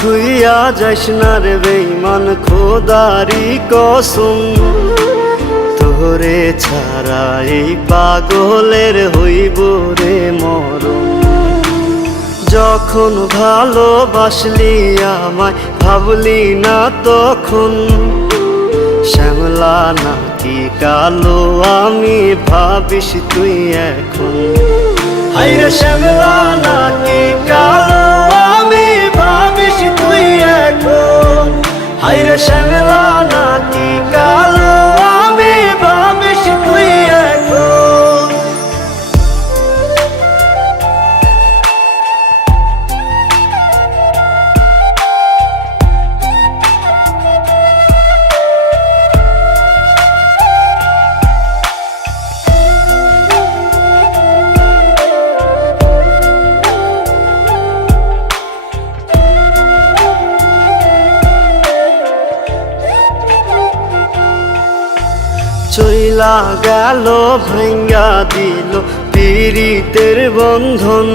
থুইয়া যাইস না রে বেঈমান খোদারি কসম, তোরে ছাড়া এই পাগলের হইব রে মরণ। যখন ভালোবাসলি আমায় ভাবলি না তখন, শ্যামলা নাকি কালো আমি ভাবিস তুই এখন। হায়রে শ্যামলা নাকি কালো আমি ভাবিস তুই এখন। হায়রে শ্যামলা নাকি কালো আমি ভাবিস তুই এখন। চইলা গেল ভাঙ্গা দিল পীড়িতের বন্ধন,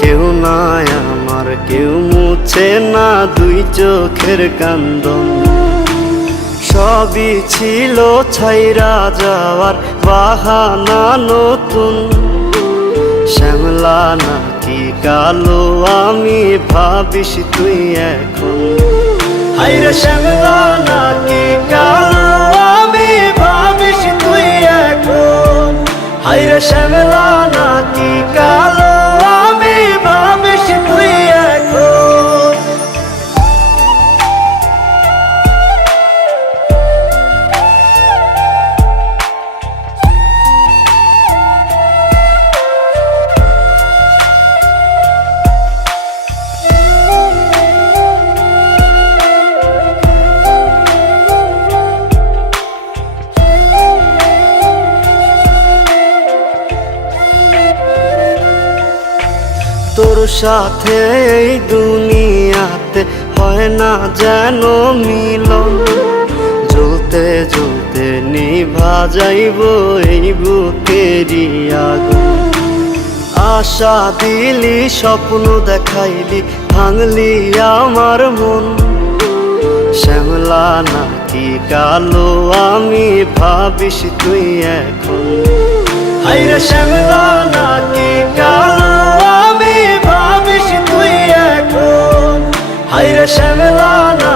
কেউ নাই আমার কেউ মুছে না দুই চোখের কান্দন। সবই ছিল ছাইরা যাওয়ার বাহানা নতুন, শ্যামলা নাকি কালো আমি ভাবিস তুই এখন। হায়রে শ্যামলা নাকি কালো আমি ভাবিস তুই এখন। হায়রে শ্যামলা নাকি কালো আমি ভাবিস তুই এখন। তোর সাথে এই দুনিয়াতে হয় না যেন মিলন, জ্বলতে জ্বলতে নিভা যাইব এই বুকেরই আগুন। আশা দিলি স্বপ্ন দেখাইলি ভাঙলি আমার মন, শ্যামলা নাকি কালো আমি ভাবিস তুই এখন। হায়রে শ্যামলা নাকি কালো আমি ভাবিস তুই এখন। হায়রে শ্যামলা না